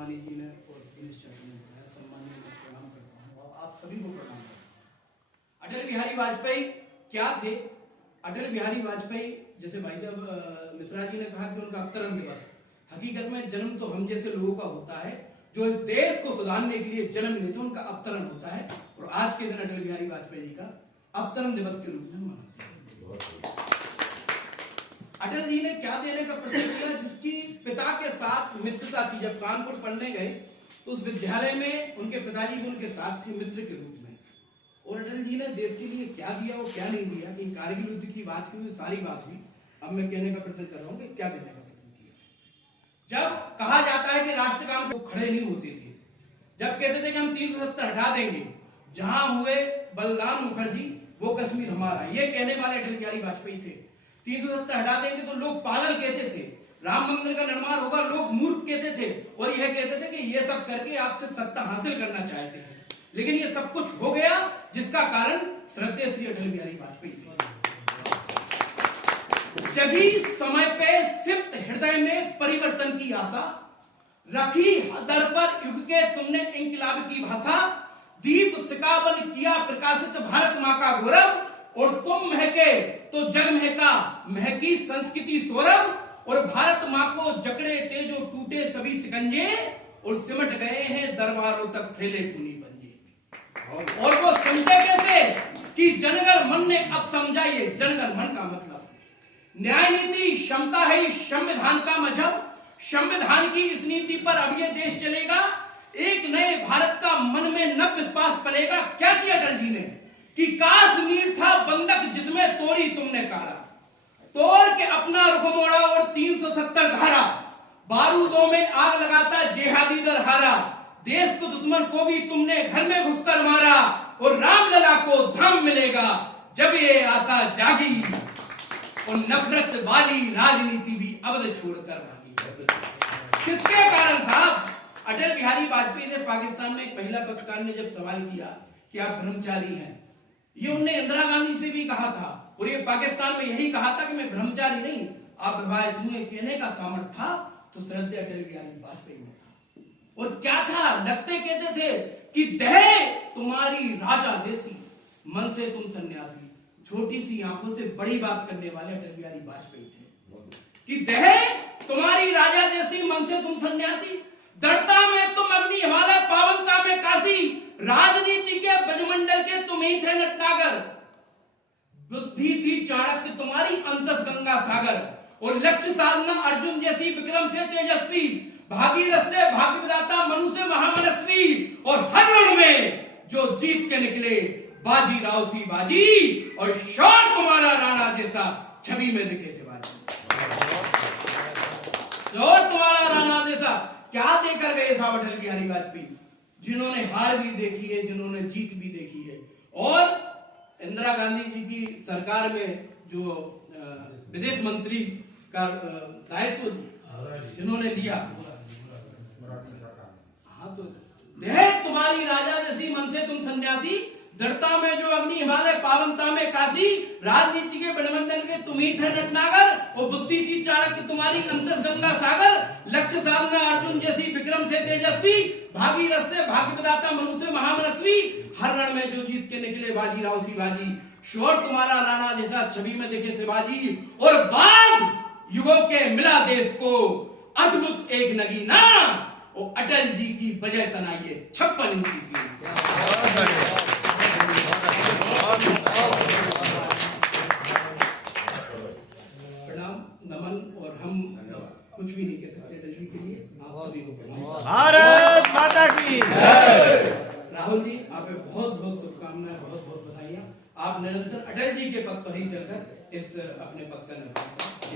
मानी जी ने और दिनेश चाचा ने बताया, सम्मानित मैं प्रणाम करता हूँ और आप सभी को प्रणाम करता हूँ। अटल बिहारी वाजपेयी क्या थे? अटल बिहारी वाजपेयी, जैसे भाई साहब मिश्रा जी ने कहा कि उनका अवतरण दिवस, हकीकत में जन्म तो हम जैसे लोगों का होता है, जो इस देश को सुधारने के लिए जन्म लेते हैं उनका अवतरण होता है, और आज के दिन अटल बिहारी वाजपेयी जी का अवतरण दिवस के रूप में मनाते हैं। अटल जी ने क्या देने का प्रयत्न किया? जिसकी पिता के साथ मित्रता थी, जब कानपुर पढ़ने गए तो उस विद्यालय में उनके पिताजी भी उनके साथ थे मित्र के रूप में, और अटल जी ने देश के लिए क्या दिया और क्या नहीं दिया, कि कारगिल युद्ध की बात हुई, सारी बात हुई। अब मैं कहने का प्रयत्न कर रहा हूं कि क्या देने का प्रयत्न किया। जब कहा जाता है कि राष्ट्रगान को खड़े नहीं होते थे, जब कहते थे कि हम 370 हटा देंगे, जहां हुए बलराम मुखर्जी वो कश्मीर हमारा, ये कहने वाले अटल बिहारी वाजपेयी थे। 370 हटा देंगे तो लोग पागल कहते थे, राम मंदिर का निर्माण होगा लोग मूर्ख कहते थे, और यह कहते थे कि ये सब करके आप सिर्फ सत्ता हासिल करना चाहते हैं। लेकिन ये सब कुछ हो गया जिसका कारण श्रद्धेय श्री अटल बिहारी वाजपेयी थे। जगी समय पे सिप्त हृदय में परिवर्तन की आशा, रखी दर पर युग के तुमने इंकलाब की भाषा, दीप सिकाबल किया प्रकाशित भारत माँ का गौरव, और तुम महके तो जग महका, महकी संस्कृति सौरभ, और भारत माँ को जकड़े थे जो टूटे सभी सिकंजे, और सिमट गए हैं दरबारों तक फैले खूनी पंजे। और वो समझे कैसे कि जनगण मन ने अब समझा, ये जनगण मन का मतलब न्याय नीति क्षमता है इस संविधान का मजहब, संविधान की इस नीति पर अब ये देश चलेगा, एक नए भारत का मन में नव विश्वास पलेगा। क्या किया अटल जी ने कि काश्मीर था बंधक जिसमें तोड़ी तुमने कारा, तोड़ के अपना रुख मोड़ा और 370 धारा, बारूदों में आग लगाता जेहादी दर हारा, देश को दुश्मन को भी तुमने घर में घुसकर मारा, और रामलला को धाम मिलेगा जब ये आशा जागी, और नफरत वाली राजनीति भी अवध छोड़कर भागी। किसके कारण साहब? अटल बिहारी वाजपेयी से पाकिस्तान में एक महिला पत्रकार ने जब सवाल किया कि आप ब्रह्मचारी हैं, ये उन्होंने इंदिरा गांधी से भी कहा था, और ये पाकिस्तान में यही कहा था कि मैं ब्रह्मचारी नहीं, आप विवाहित हुए, कहने का सामर्थ्य था तो श्रद्धेय अटल बिहारी वाजपेयी में था। और क्या था? लगते कहते थे कि दहे तुम्हारी राजा जैसी, मन से तुम सन्यासी, छोटी सी आंखों से बड़ी बात करने वाले अटल बिहारी वाजपेयी थे। कि दहे तुम्हारी राजा जैसी, मन से तुम सन्यासी, दृढ़ता में तुम अग्नि हिमालय, पावनता में काशी, राजनीति के ब्रजमंडल के तुम ही थे नटनागर, बुद्धि थी चाणक्य तुम्हारी अंतस गंगा सागर, और लक्ष्य साधना अर्जुन जैसी, विक्रम से तेजस्वी, भागीरथ से भाग्य विधाता, मनु से महामनस्वी, और हर रण में जो जीत के निकले बाजी राव सी बाजी, और शौर्य तुम्हारा राणा जैसा, छवि में दिखे शिवाजी। शौर्य तुम्हारा राणा जैसा क्या देकर गए साहब अटल बिहारी वाजपेयी, जिन्होंने हार भी देखी है, जिन्होंने जीत भी देखी है। और इंदिरा गांधी जी की सरकार में जो विदेश मंत्री का दायित्व जिन्होंने लिया, हाँ, तो तुम्हारी राजा जैसी, मन से तुम सन्यासी, दृढ़ता में जो अग्नि हिमालय, पावनता में काशी, राजनीति के ब्रजमंडल के तुम ही थे नटनागर, और बुद्धि थी चाणक्य तुम्हारी अंतस गंगा सागर, लक्ष्य साधना अर्जुन जैसी, विक्रम से तेजस्वी, भागीरथ से भाग्य विधाता, मनु से महामनस्वी, हर रण में जो जीत के निकले बाजी राव सी बाजी, शौर्य तुम्हारा राणा जैसा, छवि में दिखे शिवाजी, और बाघ युगों के मिला देश को अद्भुत एक नगीना, और अटल जी की बजाय तनाइए 56 इंच की सीढ़ी। प्रणाम, नमन, और हम कुछ भी नहीं कह सकते अटल जी के लिए। आप सभी को प्रणाम। भारत माता की राहुल जी, आप बहुत बहुत शुभकामनाएं, बहुत बहुत बधाइयां। आप निरंतर अटल जी के पद पर ही चलकर इस अपने पद का निर्वहन करें।